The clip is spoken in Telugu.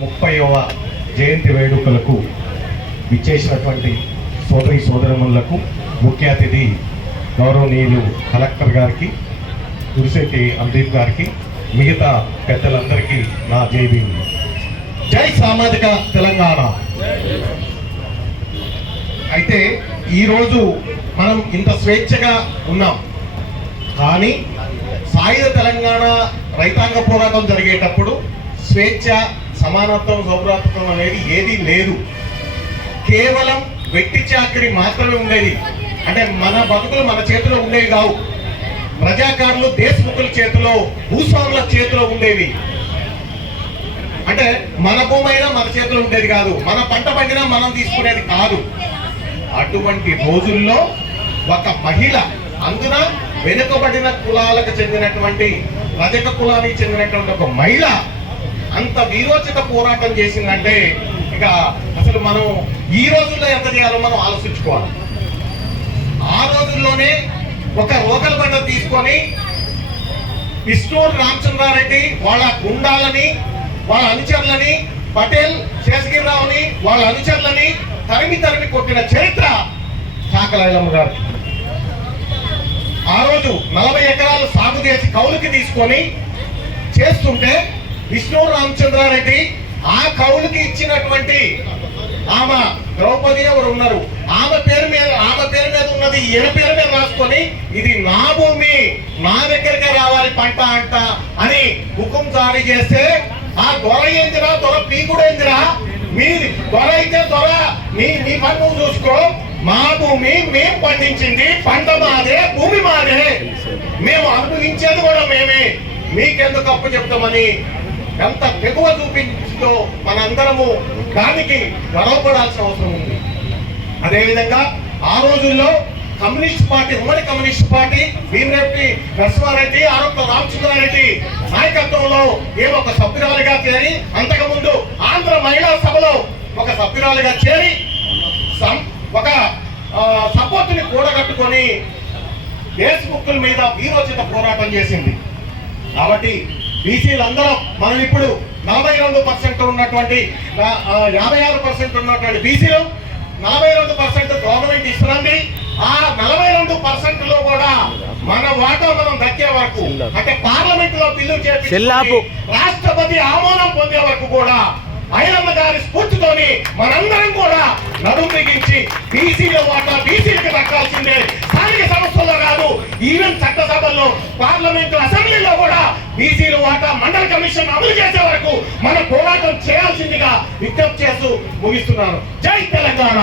ముప్పైవ జయంతి వేడుకలకు విచ్చేసినటువంటి సోదరి సోదరములకు ముఖ్య అతిథి గౌరవనీయులు కలెక్టర్ గారికి గురిశెట్టి అందీప్ గారికి మిగతా పెద్దలందరికీ నా జై భీమ్. జై సామాజిక తెలంగాణ. అయితే ఈరోజు మనం ఇంత స్వేచ్ఛగా ఉన్నాం. కానీ సాయుధ తెలంగాణ రైతాంగ పోరాటం జరిగేటప్పుడు స్వేచ్ఛ సమానత్వం సౌభ్రాతత్వం అనేది ఏది లేదు. కేవలం వెట్టి చాకరి మాత్రమే ఉండేది. అంటే మన బతుకులు మన చేతిలో ఉండేవి కావు. ప్రజాకారులు దేశముఖుల చేతిలో భూస్వాముల చేతిలో ఉండేవి. అంటే మన భూమైనా మన చేతిలో ఉండేది కాదు. మన పంట పండినా మనం తీసుకునేది కాదు. అటువంటి రోజుల్లో ఒక మహిళ అందున వెనుకబడిన కులాలకు చెందినటువంటి రజక కులానికి చెందినటువంటి ఒక మహిళ అంత వీరోచిత పోరాటం చేసిందంటే ఇక అసలు మనం ఈ రోజుల్లో ఎంత చేయాలో మనం ఆలోచించుకోవాలి. ఆ రోజుల్లోనే ఒక రోకల్ బండ తీసుకొని విష్ణూరు రామచంద్రారెడ్డి వాళ్ళ గుండాలని వాళ్ళ అనుచరులని పటేల్ శేషగిరిరావుని వాళ్ళ అనుచరులని తరిమి తరిమి కొట్టిన చరిత్ర కాకలాయలమ్మ గారు. ఆ రోజు నలభై ఎకరాలు సాగు చేసి కౌలుకి తీసుకొని చేస్తుంటే విష్ణు రామచంద్రారెడ్డి ఆ కౌలుకి ఇచ్చినటువంటి ఆమె ద్రౌపది ఎవరు ఉన్నారు? ఆమె పేరు మీద ఆమె పేరు మీద ఉన్నది ఈయన పేరు మీద రాసుకొని ఇది నా భూమి నా దగ్గరకే రావాలి పంట అంట అని హుకుం జారీ చేస్తే ఆ దొర ఏందిరా? దొర కూడా ఏందిరా? మీ దొర అయితే దొర నీ నీ పని నువ్వు చూసుకో. మా భూమి మేము పండించింది పంట మాదే భూమి మాదే. మేము అనుభవించేది కూడా మేమే. మీకెందుకు అప్పు చెప్తామని ఎంత తెగువ చూపించిందో మనందరము దానికి గర్వపడాల్సిన అవసరం ఉంది. అదేవిధంగా ఆ రోజుల్లో కమ్యూనిస్ట్ పార్టీ ఉమ్మడి కమ్యూనిస్ట్ పార్టీ భీమిరెడ్డి నరసింహారెడ్డి ఆరోగ్య రామచంద్రారెడ్డి నాయకత్వంలో ఏమో ఒక సభ్యురాలుగా చేరి అంతకుముందు ఆంధ్ర మహిళా సభలో ఒక సభ్యురాలుగా చేరి సం- ఒక సపోర్ట్ని కూడగట్టుకొని ఫేస్బుక్ మీద వీరోచిత పోరాటం చేసింది. కాబట్టి బీసీలందరం మనం ఇప్పుడు నలభై రెండు పర్సెంట్ ఉన్నటువంటి యాభై ఆరు పర్సెంట్ ఉన్నటువంటి బీసీలు నలభై రెండు పర్సెంట్ గవర్నమెంట్ ఇస్తుంది ఆ నలభై రెండు పర్సెంట్లో కూడా మన వాటా మనం దక్కే వరకు అంటే పార్లమెంట్లో బిల్లు చేసి. రాష్ట్రపతి ఆమోదం పొందే వరకు కూడా ఐలమ్మ గారి స్ఫూర్తితోని మనందరం కూడా నడుం బిగించి బీసీల వాటా బీసీలకు దక్కాల్సిందే స్థానిక సంస్థల్లో కాదు ఈవెన్ చట్టసభల్లో పార్లమెంట్ అసెంబ్లీలో కూడా బీసీలు వాటా మండల కమిషన్ అమలు చేసే వరకు మన పోరాటం చేయాల్సిందిగా విజ్ఞప్తి చేస్తూ ముగిస్తున్నాను. జై తెలంగాణ!